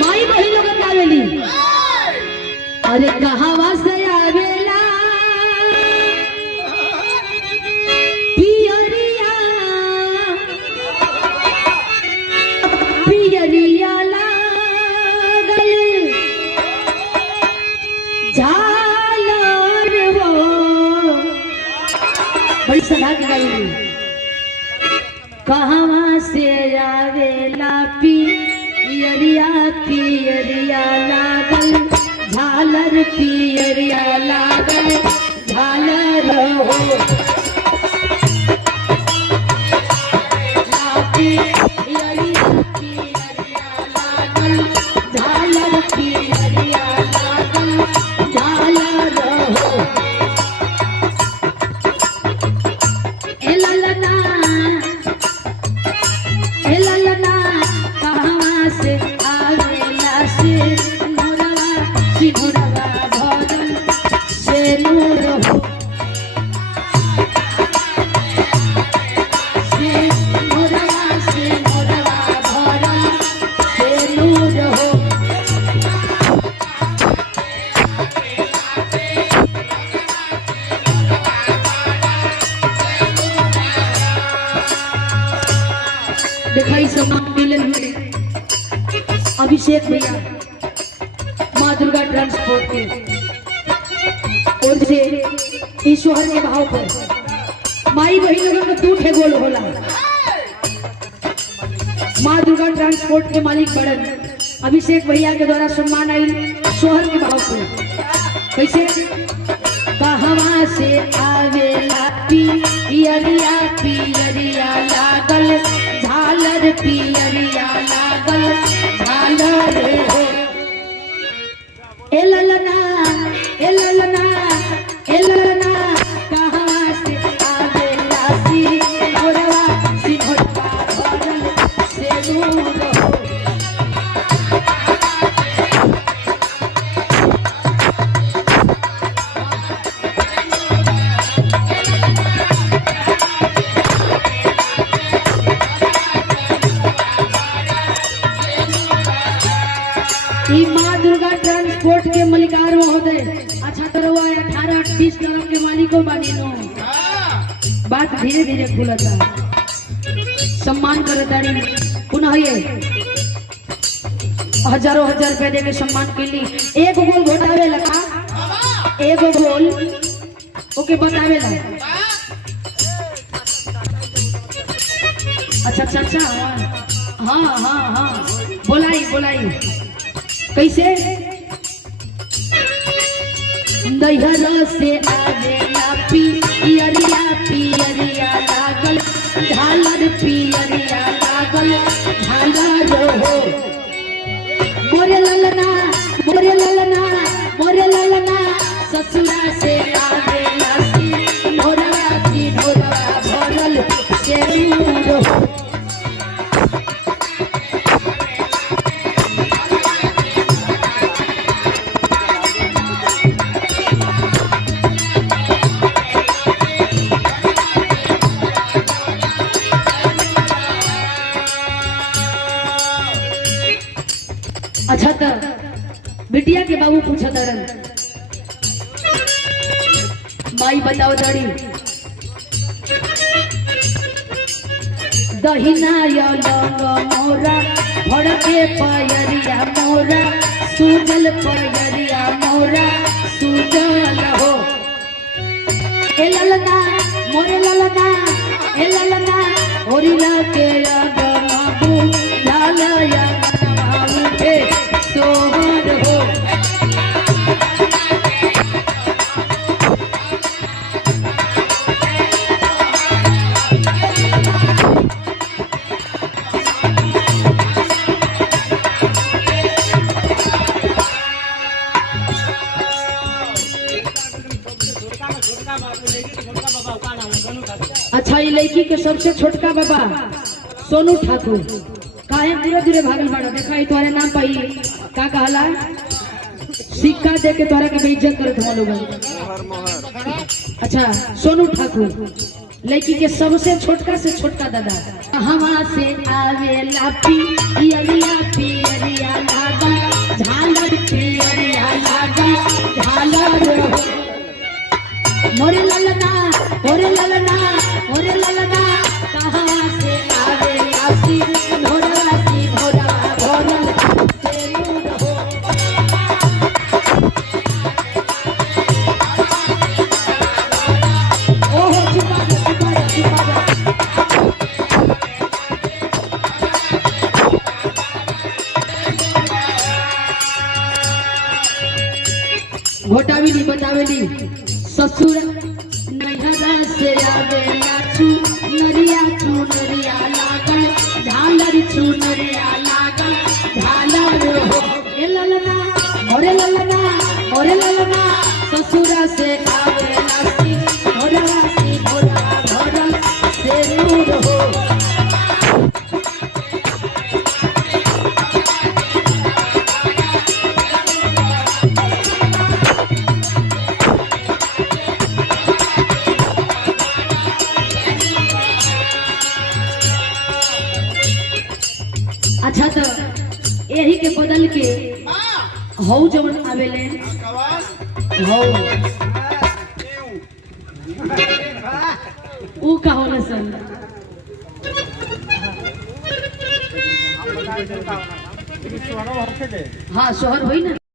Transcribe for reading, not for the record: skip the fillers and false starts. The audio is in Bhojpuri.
माई बहन लोग गावेली अरे कहावा से आवेला पियरिया पियरिया लागल झालर हो बड़ी सदा की गावेली कहावा से आवेला पियरिया पियरिया लागल झालर पियरिया लागल झालर हो पियरिया पियरिया लागल झालर पियरिया लागल झालर हो ए ललना कहाँ से आवेला से सिंहरवा भरल से नूर हो सिंहरवा भरल से नूर हो दिखाई समान मिलन हुए अभिषेक भैया माँ दुर्गा ट्रांसपोर्ट के और से ईश्वर के भाव पर माई बहन लोगों को दूध है गोल होला माँ दुर्गा ट्रांसपोर्ट के मालिक बड़न अभिषेक भैया के द्वारा सम्मान आई सोहर के भाव पर कैसे कहवा से आवेला पियरिया पियरिया लागल झालर पियरिया लागल झालर हो ए ललना ए ललना ए ललना कहाँ से आवेला सिंहरवा भरल से नूर हो माँ दुर्गा ट्रांसपोर्ट के मलिकार महोदय अच्छा तरह 18-20 तरह के मालिकों बानी नो बात धीरे धीरे खुलता सम्मान करताड़ी पुनः ये हजारों हजार रुपए दे के सम्मान के लिए एक गोल घोटावे लगा एक गोल ओके बतावे लगा अच्छा अच्छा अच्छा हाँ हाँ हाँ बोलाई बोलाई कैसे नैहर से आवेला पियरिया पियरिया लागल झालर पियरिया लागल झालर हो मोरे ललना मोरे ललना मोरे ललना ससुरा से आवेला सिंहरवा भरल से नूर हो अच्छा तो बिटिया के बाबू पूछा दरन माई बताओ दाड़ी दहिना मोरा भड़के पयरिया मोरा सूजल पयरिया मोरा सूजल हो ए ललना मोरे ललना ए ललना होरिला के बाबू लालया सोहर हो अच्छा ये लड़की के सबसे छोटका बाबा सोनू ठाकुर काहे धीरे धीरे भागल बाड़ा देखा तोरे नाम पाई का कहला सिक्का दे के तोरा के बेइज्जत करत हम लोग। अच्छा सोनू ठाकुर लड़की के सबसे छोटका से छोटका दादा हवा से आवेला पियरिया पियरिया लागा झालर पियरिया लागा झालर मोरे ललना मोरे ललना मोरे ललना कहाँ से आवेला सी घोड़ा घोड़ा से नूर हो ओहो छिपा घोटावेली बतावेली ससुर नैहरा से आवेला चुनरिया लागल झालर चुनरिया लागल झालर हो ए ललना मोरे ललना ससुरा से आवेला सी घोड़ा से नूर हो अच्छा तो यही के बदल के हौ जवन आवेले हौ ऊ का होला सन हाँ शहर होई ना।